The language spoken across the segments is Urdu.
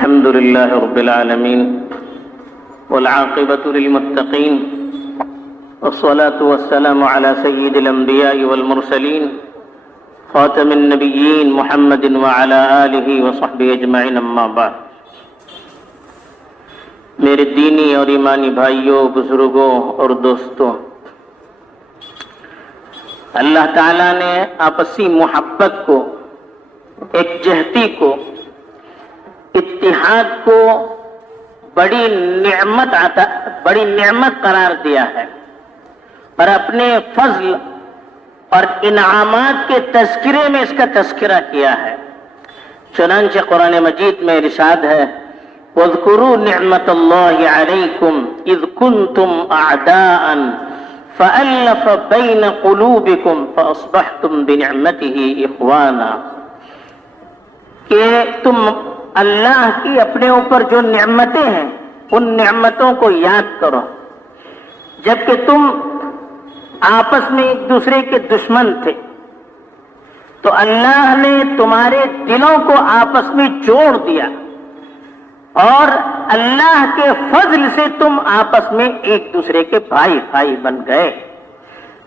الحمد لله رب العالمين والعاقبة للمتقين والصلاة والسلام على سيد الأنبياء والمرسلين خاتم النبيين محمد وعلى آلہ وصحبہ اجمعین اما بعد۔ میرے دینی اور ایمانی بھائیوں، بزرگوں اور دوستوں، اللہ تعالیٰ نے آپسی محبت کو، یکجہتی کو، اتحاد کو بڑی نعمت قرار دیا ہے اور اپنے فضل اور انعامات کے تذکرے میں اس کا تذکرہ کیا ہے۔ چنانچہ قرآن مجید میں ارشاد ہے وَاذْكُرُوا نِعْمَةَ اللَّهِ عَلَيْكُمْ إِذْ كُنْتُمْ أَعْدَاءً فَأَلَّفَ بَيْنَ قُلُوبِكُمْ فَأَصْبَحْتُمْ بِنِعْمَتِهِ إِخْوَانًا، کہ تم اللہ کی اپنے اوپر جو نعمتیں ہیں ان نعمتوں کو یاد کرو جبکہ تم آپس میں ایک دوسرے کے دشمن تھے، تو اللہ نے تمہارے دلوں کو آپس میں جوڑ دیا اور اللہ کے فضل سے تم آپس میں ایک دوسرے کے بھائی بن گئے۔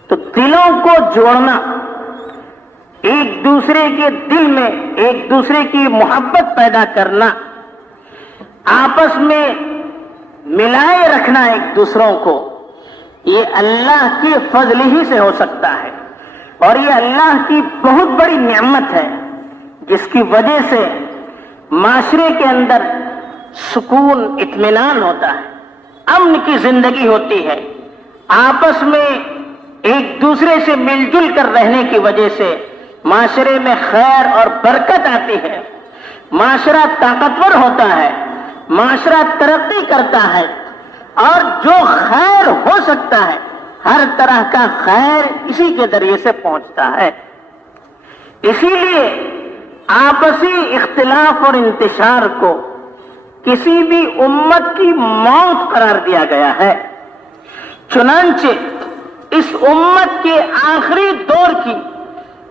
تو دلوں کو جوڑنا، ایک دوسرے کے دل میں ایک دوسرے کی محبت پیدا کرنا، آپس میں ملائے رکھنا ایک دوسروں کو، یہ اللہ کے فضل ہی سے ہو سکتا ہے اور یہ اللہ کی بہت بڑی نعمت ہے جس کی وجہ سے معاشرے کے اندر سکون، اطمینان ہوتا ہے، امن کی زندگی ہوتی ہے، آپس میں ایک دوسرے سے مل جل کر رہنے کی وجہ سے معاشرے میں خیر اور برکت آتی ہے، معاشرہ طاقتور ہوتا ہے، معاشرہ ترقی کرتا ہے اور جو خیر ہو سکتا ہے ہر طرح کا خیر اسی کے ذریعے سے پہنچتا ہے۔ اسی لیے آپسی اختلاف اور انتشار کو کسی بھی امت کی موت قرار دیا گیا ہے۔ چنانچہ اس امت کے آخری دور کی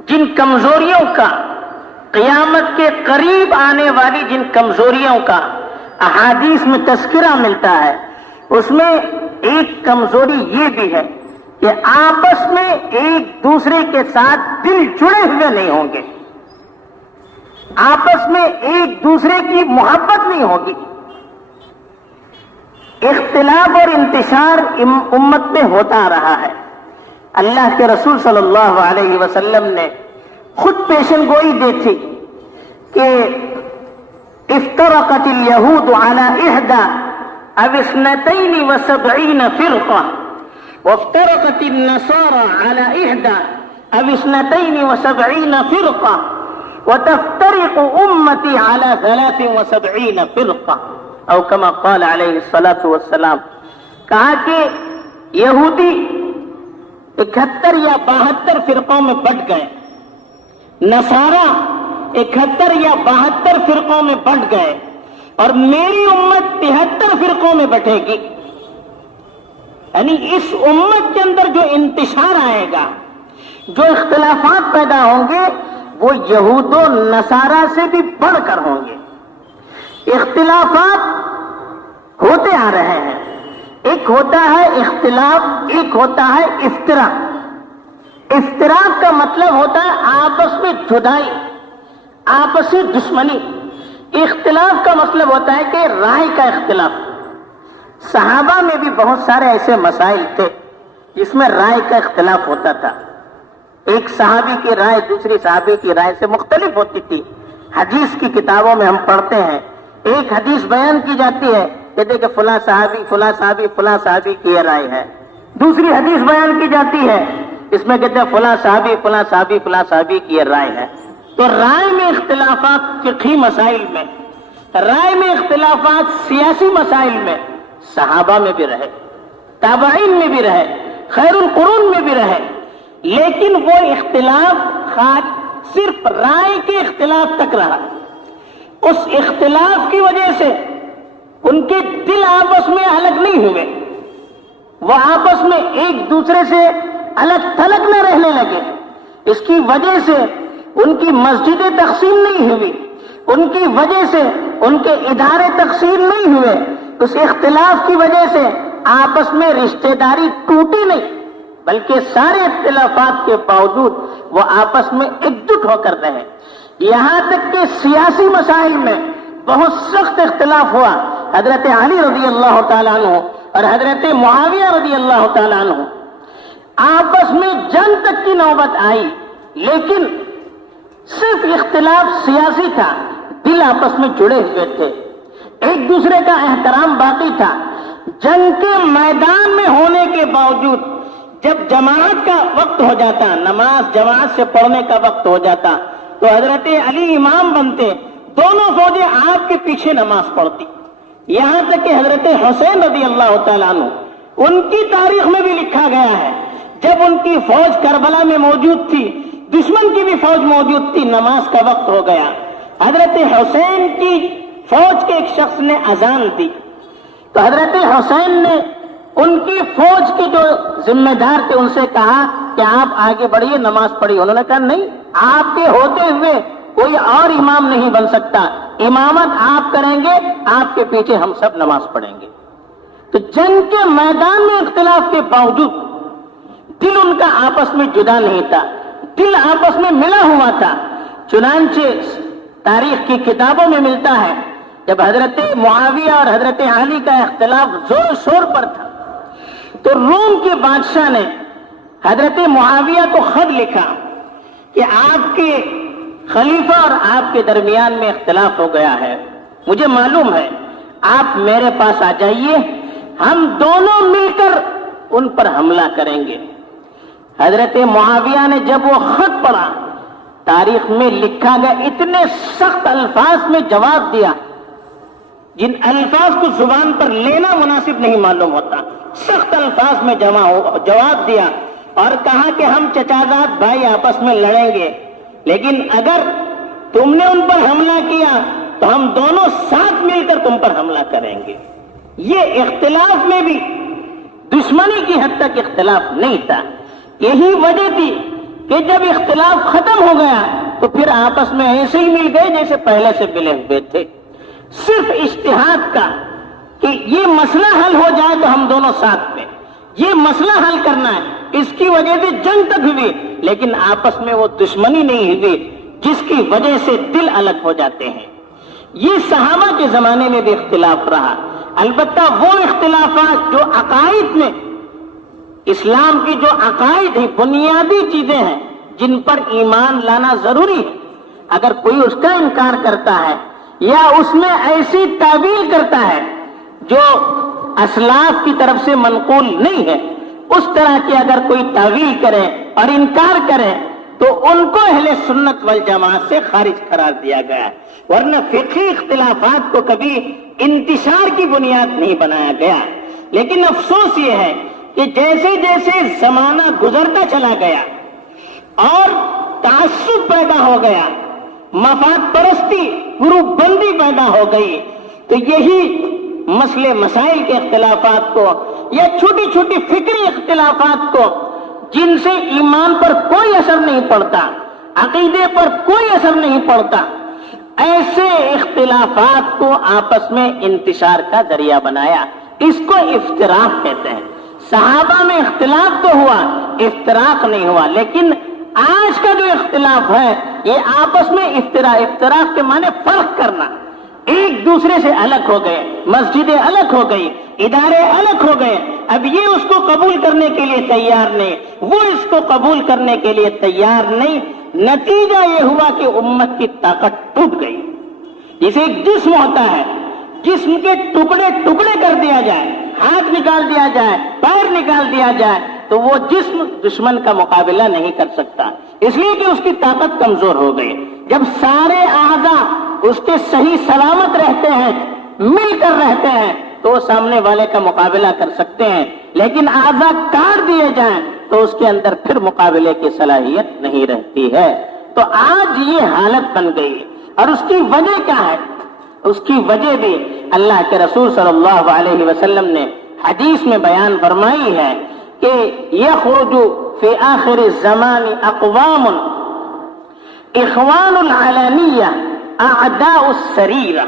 جن کمزوریوں کا، قیامت کے قریب آنے والی جن کمزوریوں کا احادیث میں تذکرہ ملتا ہے، اس میں ایک کمزوری یہ بھی ہے کہ آپس میں ایک دوسرے کے ساتھ دل جڑے ہوئے نہیں ہوں گے، آپس میں ایک دوسرے کی محبت نہیں ہوگی، اختلاف اور انتشار امت میں ہوتا رہا ہے۔ اللہ کے رسول صلی اللہ علیہ وسلم نے خود پیشن گوئی دی تھی کہ افترقت الیہود علی 71 فرقہ وافترقت النصارى على 72 فرقة وتفترق أمتي على 73 فرقة او كما قال علیہ الصلاۃ والسلام۔ کہا کہ یہودی 71 یا 72 فرقوں میں بٹ گئے، نصارہ 71 یا 72 فرقوں میں بٹ گئے اور میری امت 73 فرقوں میں بٹے گی۔ یعنی اس امت کے اندر جو انتشار آئے گا، جو اختلافات پیدا ہوں گے، وہ یہود و نصارہ سے بھی بڑھ کر ہوں گے۔ اختلافات ہوتے آ رہے ہیں، ایک ہوتا ہے اختلاف، ایک ہوتا ہے افتراق۔ افتراق کا مطلب ہوتا ہے آپس میں جدائی، آپسی دشمنی۔ اختلاف کا مطلب ہوتا ہے کہ رائے کا اختلاف۔ صحابہ میں بھی بہت سارے ایسے مسائل تھے جس میں رائے کا اختلاف ہوتا تھا، ایک صحابی کی رائے دوسری صحابی کی رائے سے مختلف ہوتی تھی۔ حدیث کی کتابوں میں ہم پڑھتے ہیں، ایک حدیث بیان کی جاتی ہے، کہتے کہ فلاں صحابی کی یہ رائے ہے، دوسری حدیث بیان کی جاتی ہے، اس میں کہتے ہیں فلاں صحابی کی یہ رائے ہے۔ تو رائے میں اختلافات فقہی مسائل میں، رائے میں اختلافات سیاسی مسائل میں صحابہ میں بھی رہے، تابعین میں بھی رہے، خیر القرون میں بھی رہے، لیکن وہ اختلاف صرف رائے کے اختلاف تک رہا۔ اس اختلاف کی وجہ سے ان کے دل آپس میں الگ نہیں ہوئے، وہ آپس میں ایک دوسرے سے الگ تھلگ نہ رہنے لگے، اس کی وجہ سے ان کی مسجدیں تقسیم نہیں ہوئی، ان کی وجہ سے ان کے ادارے تقسیم نہیں ہوئے، اس اختلاف کی وجہ سے آپس میں رشتہ داری ٹوٹی نہیں، بلکہ سارے اختلافات کے باوجود وہ آپس میں ایک جٹ ہو کر رہے۔ یہاں تک کہ سیاسی مسائل میں بہت سخت اختلاف ہوا، حضرت علی رضی اللہ تعالیٰ عنہ اور حضرت معاویہ رضی اللہ تعالیٰ عنہ آپس میں جنگ تک کی نوبت آئی، لیکن صرف اختلاف سیاسی تھا، دل آپس میں جڑے ہوئے تھے، ایک دوسرے کا احترام باقی تھا۔ جنگ کے میدان میں ہونے کے باوجود جب جماعت کا وقت ہو جاتا، نماز جماعت سے پڑھنے کا وقت ہو جاتا، تو حضرت علی امام بنتے، دونوں فوجیں آپ کے پیچھے نماز پڑھتی، یہاں تک کہ حضرت حسین رضی اللہ تعالیٰ عنہ، ان کی تاریخ میں بھی لکھا گیا ہے جب ان کی فوج کربلا میں موجود تھی، دشمن کی بھی فوج موجود تھی، نماز کا وقت ہو گیا، حضرت حسین کی فوج کے ایک شخص نے اذان دی، تو حضرت حسین نے ان کی فوج کے جو ذمہ دار تھے ان سے کہا کہ آپ آگے بڑھیے، نماز پڑھیے۔ انہوں نے کہا نہیں، آپ کے ہوتے ہوئے کوئی اور امام نہیں بن سکتا، امامت آپ کریں گے، آپ کے پیچھے ہم سب نماز پڑھیں گے۔ تو جنگ کے میدان میں اختلاف کے باوجود دل ان کا آپس میں جدا نہیں تھا، دل آپس میں ملا ہوا تھا۔ چنانچہ تاریخ کی کتابوں میں ملتا ہے جب حضرت معاویہ اور حضرت علی کا اختلاف زور شور پر تھا تو روم کے بادشاہ نے حضرت معاویہ کو خط لکھا کہ آپ کے خلیفہ اور آپ کے درمیان میں اختلاف ہو گیا ہے، مجھے معلوم ہے، آپ میرے پاس آ جائیے، ہم دونوں مل کر ان پر حملہ کریں گے۔ حضرت معاویہ نے جب وہ خط پڑھا، تاریخ میں لکھا گیا اتنے سخت الفاظ میں جواب دیا جن الفاظ کو زبان پر لینا مناسب نہیں معلوم ہوتا، سخت الفاظ میں جواب دیا اور کہا کہ ہم چچازاد بھائی آپس میں لڑیں گے، لیکن اگر تم نے ان پر حملہ کیا تو ہم دونوں ساتھ مل کر تم پر حملہ کریں گے۔ یہ اختلاف میں بھی دشمنی کی حد تک اختلاف نہیں تھا۔ یہی وجہ تھی کہ جب اختلاف ختم ہو گیا تو پھر آپس میں ایسے ہی مل گئے جیسے پہلے سے ملے ہوئے تھے، صرف اجتہاد کا کہ یہ مسئلہ حل ہو جائے تو ہم دونوں ساتھ میں، یہ مسئلہ حل کرنا ہے، اس کی وجہ سے جنگ تک ہوئی، لیکن آپس میں وہ دشمنی نہیں ہوئی جس کی وجہ سے دل الگ ہو جاتے ہیں۔ یہ صحابہ کے زمانے میں بھی اختلاف رہا، البتہ وہ اختلافات جو عقائد میں، اسلام کی جو عقائد ہیں، بنیادی چیزیں ہیں جن پر ایمان لانا ضروری ہے، اگر کوئی اس کا انکار کرتا ہے یا اس میں ایسی تعویل کرتا ہے جو اسلاف کی طرف سے منقول نہیں ہے، اس طرح کی اگر کوئی تعویل کرے اور انکار کرے تو ان کو اہل سنت والجماعت سے خارج قرار دیا گیا ہے، ورنہ فقہی اختلافات کو کبھی انتشار کی بنیاد نہیں بنایا گیا۔ لیکن افسوس یہ ہے کہ جیسے جیسے زمانہ گزرتا چلا گیا اور تعصب پیدا ہو گیا، مفاد پرستی، گروپ بندی پیدا ہو گئی، تو یہی مسئلے مسائل کے اختلافات کو یا چھوٹی چھوٹی فکری اختلافات کو جن سے ایمان پر کوئی اثر نہیں پڑتا، عقیدے پر کوئی اثر نہیں پڑتا، ایسے اختلافات کو آپس میں انتشار کا ذریعہ بنایا۔ اس کو افتراق کہتے ہیں۔ صحابہ میں اختلاف تو ہوا، افتراق نہیں ہوا، لیکن آج کا جو اختلاف ہے یہ آپس میں افتراق کے معنی فرق کرنا، ایک دوسرے سے الگ ہو گئے، مسجدیں الگ ہو گئی، ادارے الگ ہو گئے، اب یہ اس کو قبول کرنے کے لیے تیار نہیں، وہ اس کو قبول کرنے کے لیے تیار نہیں، نتیجہ یہ ہوا کہ امت کی طاقت ٹوٹ گئی۔ جسے ایک جسم ہوتا ہے، جسم کے ٹکڑے ٹکڑے کر دیا جائے، ہاتھ نکال دیا جائے، پیر نکال دیا جائے تو وہ جسم دشمن کا مقابلہ نہیں کر سکتا، اس لیے کہ اس کی طاقت کمزور ہو گئی۔ جب سارے اعضاء اس کے صحیح سلامت رہتے ہیں، مل کر رہتے ہیں، تو وہ سامنے والے کا مقابلہ کر سکتے ہیں، لیکن اعضاء کاٹ دیے جائیں تو اس کے اندر پھر مقابلے کی صلاحیت نہیں رہتی ہے۔ تو آج یہ حالت بن گئی، اور اس کی وجہ کیا ہے؟ اس کی وجہ بھی اللہ کے رسول صلی اللہ علیہ وسلم نے حدیث میں بیان فرمائی ہے کہ یخرج فی آخر الزمان اقوام اخوان العلانیہ اعداء السریرہ،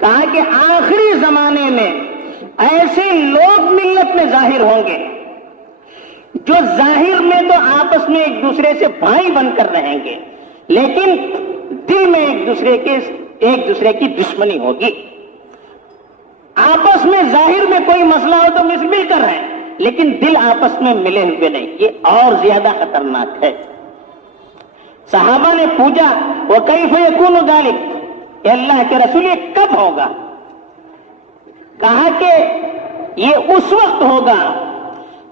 کہا کہ آخری زمانے میں ایسے لوگ ملت میں ظاہر ہوں گے جو ظاہر میں تو آپس میں ایک دوسرے سے بھائی بن کر رہیں گے، لیکن دل میں ایک دوسرے کی دشمنی ہوگی۔ آپس میں ظاہر میں کوئی مسئلہ ہو تو مل کر رہیں، لیکن دل آپس میں ملے ہوئے نہیں، یہ اور زیادہ خطرناک ہے۔ صحابہ نے پوچھا وَكَيْفَ يَكُونُ ذَلِكَ، کہ اللہ کے رسول یہ کب ہوگا؟ کہا کہ یہ اس وقت ہوگا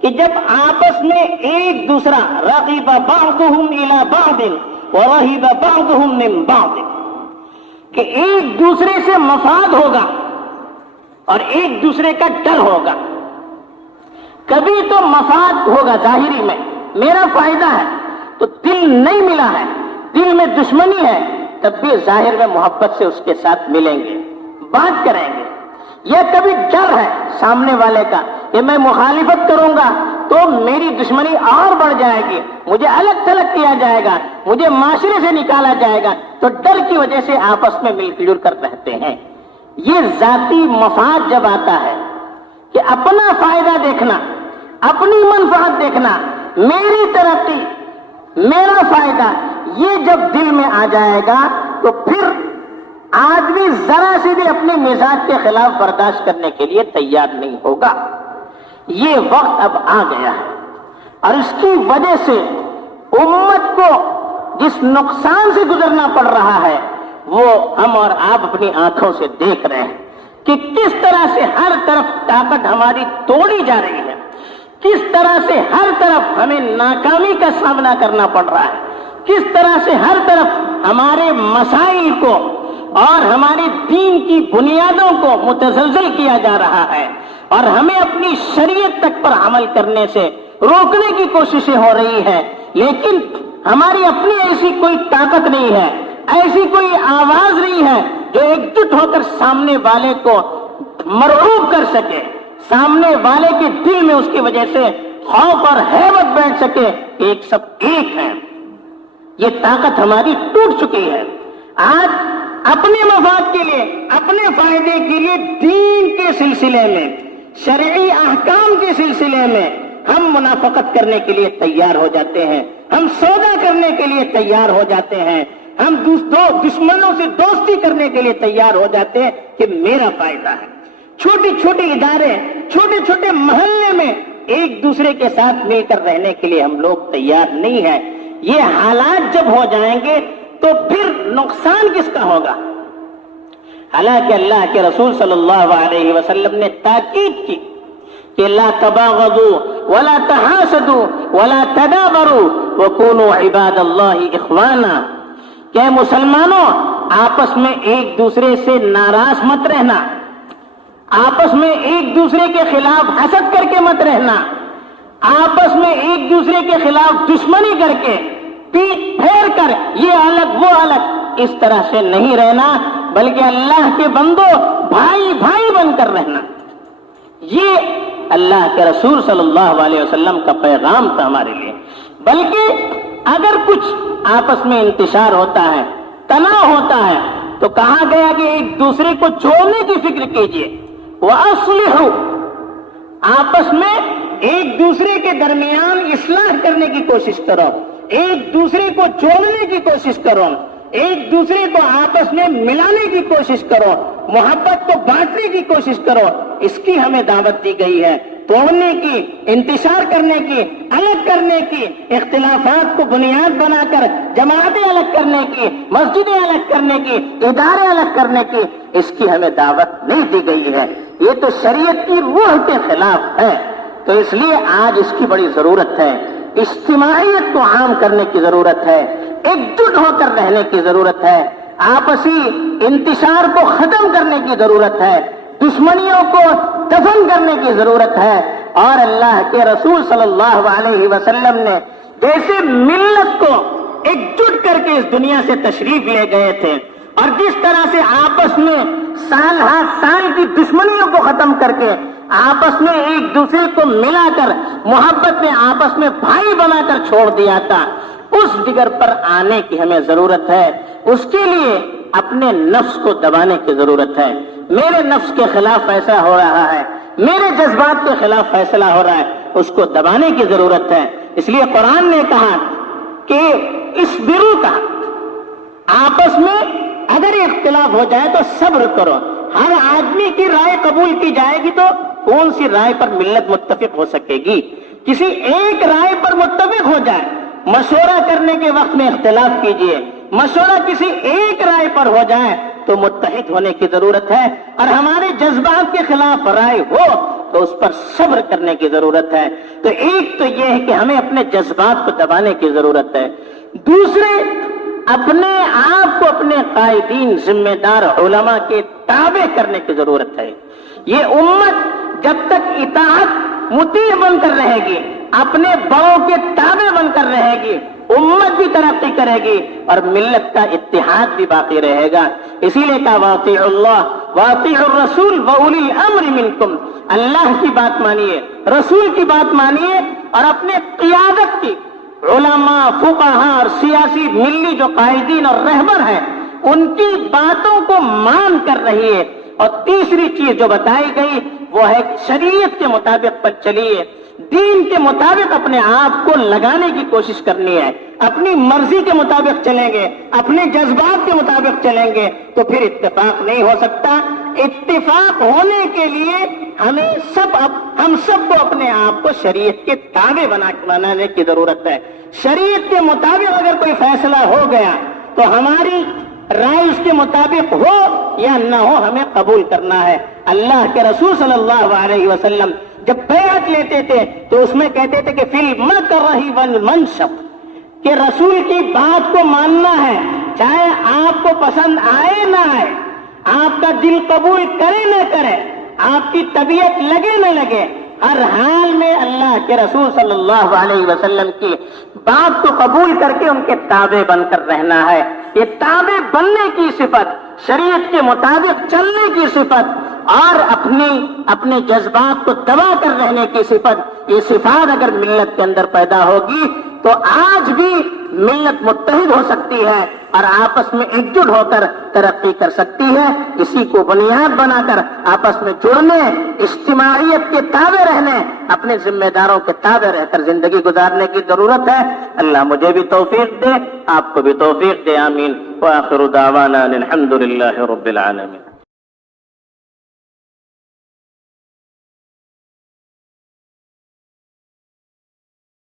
کہ جب آپس میں ایک دوسرا رغب بعضهم الى بعض ورهب بعضهم من بعض، کہ ایک دوسرے سے مفاد ہوگا اور ایک دوسرے کا ڈر ہوگا۔ کبھی تو مفاد ہوگا ظاہری میں، میرا فائدہ ہے تو دل نہیں ملا ہے، دل میں دشمنی ہے، تب بھی ظاہر میں محبت سے اس کے ساتھ ملیں گے، بات کریں گے۔ یا کبھی ڈر ہے سامنے والے کا کہ میں مخالفت کروں گا تو میری دشمنی اور بڑھ جائے گی، مجھے الگ تھلگ کیا جائے گا، مجھے معاشرے سے نکالا جائے گا، تو ڈر کی وجہ سے آپس میں مل جل کر رہتے ہیں۔ یہ ذاتی مفاد جب آتا ہے کہ اپنا فائدہ دیکھنا، اپنی منفعت دیکھنا، میری ترقی، میرا فائدہ، یہ جب دل میں آ جائے گا تو پھر آدمی ذرا سے بھی اپنے مزاج کے خلاف برداشت کرنے کے لیے تیار نہیں ہوگا۔ یہ وقت اب آ گیا ہے اور اس کی وجہ سے امت کو جس نقصان سے گزرنا پڑ رہا ہے وہ ہم اور آپ اپنی آنکھوں سے دیکھ رہے ہیں کہ کس طرح سے ہر طرف طاقت ہماری توڑی جا رہی ہے، کس طرح سے ہر طرف ہمیں ناکامی کا سامنا کرنا پڑ رہا ہے، کس طرح سے ہر طرف ہمارے مسائل کو اور ہمارے دین کی بنیادوں کو متزلزل کیا جا رہا ہے اور ہمیں اپنی شریعت تک پر عمل کرنے سے روکنے کی کوششیں ہو رہی ہیں، لیکن ہماری اپنی ایسی کوئی طاقت نہیں ہے، ایسی کوئی آواز نہیں ہے جو ایک جٹ ہو کر سامنے والے کو مرعوب کر سکے، سامنے والے کے دل میں اس کی وجہ سے خوف اور ہیبت بیٹھ سکے کہ ایک سب ایک ہیں۔ یہ طاقت ہماری ٹوٹ چکی ہے۔ آج اپنے مفاد کے لیے، اپنے فائدے کے لیے دین کے سلسلے میں، شرعی احکام کے سلسلے میں ہم منافقت کرنے کے لیے تیار ہو جاتے ہیں، ہم سودا کرنے کے لیے تیار ہو جاتے ہیں، ہم دشمنوں سے دوستی کرنے کے لیے تیار ہو جاتے ہیں کہ میرا فائدہ ہے۔ چھوٹے چھوٹے ادارے، چھوٹے چھوٹے محلے میں ایک دوسرے کے ساتھ مل کر رہنے کے لیے ہم لوگ تیار نہیں ہیں۔ یہ حالات جب ہو جائیں گے تو پھر نقصان کس کا ہوگا؟ حالانکہ اللہ کے رسول صلی اللہ علیہ وسلم نے تاکید کی کہ لا تباغضوا ولا تحاسدوا ولا تدابروا وكونوا عباد اللہ اخوانا، کہ مسلمانوں آپس میں ایک دوسرے سے ناراض مت رہنا، آپس میں ایک دوسرے کے خلاف حسد کر کے مت رہنا، آپس میں ایک دوسرے کے خلاف دشمنی کر کے پیٹ پھیر کر یہ الگ وہ الگ اس طرح سے نہیں رہنا، بلکہ اللہ کے بندو بھائی بھائی بن کر رہنا۔ یہ اللہ کے رسول صلی اللہ علیہ وسلم کا پیغام تھا ہمارے لیے۔ بلکہ اگر کچھ آپس میں انتشار ہوتا ہے، تناؤ ہوتا ہے، تو کہا گیا کہ ایک دوسرے کو جوڑنے کی فکر کیجیے، وَأَصْلِحُوا، آپس میں ایک دوسرے کے درمیان اصلاح کرنے کی کوشش کرو، ایک دوسرے کو جوڑنے کی کوشش کرو، ایک دوسرے کو آپس میں ملانے کی کوشش کرو، محبت کو بانٹنے کی کوشش کرو۔ اس کی ہمیں دعوت دی گئی ہے، توڑنے کی، انتشار کرنے کی، الگ کرنے کی، اختلافات کو بنیاد بنا کر جماعتیں الگ کرنے کی، مسجدیں الگ کرنے کی، ادارے الگ کرنے کی، اس کی ہمیں دعوت نہیں دی گئی ہے۔ یہ تو شریعت کی روح کے خلاف ہے۔ تو اس لیے آج اس کی بڑی ضرورت ہے، اجتماعیت کو عام کرنے کی ضرورت ہے، ایک جٹ ہو کر رہنے کی ضرورت ہے، آپسی انتشار کو ختم کرنے کی ضرورت ہے، دشمنیوں کو دفن کرنے کی ضرورت ہے۔ اور اللہ کے رسول صلی اللہ علیہ وسلم نے جیسے ملت کو ایک جٹ کر کے اس دنیا سے تشریف لے گئے تھے، اور جس طرح سے آپس میں سال ہر سال کی دشمنیوں کو ختم کر کے آپس میں ایک دوسرے کو ملا کر محبت میں آپس میں بھائی بنا کر چھوڑ دیا تھا، اس ڈگر پر آنے کی ہمیں ضرورت ہے. اس کے لیے اپنے نفس کو دبانے کی ضرورت ہے. میرے نفس کے خلاف فیصلہ ہو رہا ہے, میرے جذبات کے خلاف فیصلہ ہو رہا ہے, اس کو دبانے کی ضرورت ہے. اس لیے قرآن نے کہا کہ اصبروا کا, آپس میں اگر اختلاف ہو جائے تو صبر کرو. ہر آدمی کی رائے قبول کی جائے گی تو کون سی رائے پر ملت متفق ہو سکے گی؟ کسی ایک رائے پر متفق ہو جائے. مشورہ کرنے کے وقت میں اختلاف کیجئے, مشورہ کسی ایک رائے پر ہو جائے تو متحد ہونے کی ضرورت ہے. اور ہمارے جذبات کے خلاف رائے ہو تو اس پر صبر کرنے کی ضرورت ہے. تو ایک تو یہ ہے کہ ہمیں اپنے جذبات کو دبانے کی ضرورت ہے. دوسرے, اپنے آپ کو اپنے قائدین, ذمہ دار علماء کے تابع کرنے کی ضرورت ہے. یہ امت جب تک اطاعت مطیع بن کر رہے گی, اپنے بڑوں کے تابع بن کر رہے گی, امت بھی ترقی کرے گی اور ملت کا اتحاد بھی باقی رہے گا. اسی لیے کہا واطیعوا اللہ واطیعوا الرسول واولی الامر منکم. اللہ کی بات مانیے, رسول کی بات مانیے, اور اپنے قیادت کی, علماء, فقہاء اور سیاسی ملی جو قائدین اور رہبر ہیں, ان کی باتوں کو مان کر رہیے. اور تیسری چیز جو بتائی گئی وہ ہے شریعت کے مطابق پر چلیے, دین کے مطابق اپنے آپ کو لگانے کی کوشش کرنی ہے. اپنی مرضی کے مطابق چلیں گے, اپنے جذبات کے مطابق چلیں گے تو پھر اتفاق نہیں ہو سکتا. اتفاق ہونے کے لیے ہم سب کو اپنے آپ کو شریعت کے تابع بنانے کی ضرورت ہے. شریعت کے مطابق اگر کوئی فیصلہ ہو گیا تو ہماری رائے اس کے مطابق ہو یا نہ ہو ہمیں قبول کرنا ہے. اللہ کے رسول صلی اللہ علیہ وسلم جب بیعت لیتے تھے تو اس میں کہتے تھے کہ فی المکرہ والمنشط, کہ رسول کی بات کو ماننا ہے, چاہے آپ کو پسند آئے نہ آئے, آپ کا دل قبول کرے نہ کرے, آپ کی طبیعت لگے نہ لگے, ہر حال میں اللہ کے رسول صلی اللہ علیہ وسلم کی بات کو قبول کر کے ان کے تابع بن کر رہنا ہے. یہ تابع بننے کی صفت, شریعت کے مطابق چلنے کی صفت اور اپنے جذبات کو دبا کر رہنے کی صفت, یہ صفات اگر ملت کے اندر پیدا ہوگی تو آج بھی ملت متحد ہو سکتی ہے اور آپس میں ایک جٹ ہو کر ترقی کر سکتی ہے. اسی کو بنیاد بنا کر آپس میں جڑنے, اجتماعیت کے تابع رہنے, اپنے ذمہ داروں کے تابع رہ کر زندگی گزارنے کی ضرورت ہے. اللہ مجھے بھی توفیق دے, آپ کو بھی توفیق دے. آمین. وآخر دعوانا الحمد للہ رب العالمین.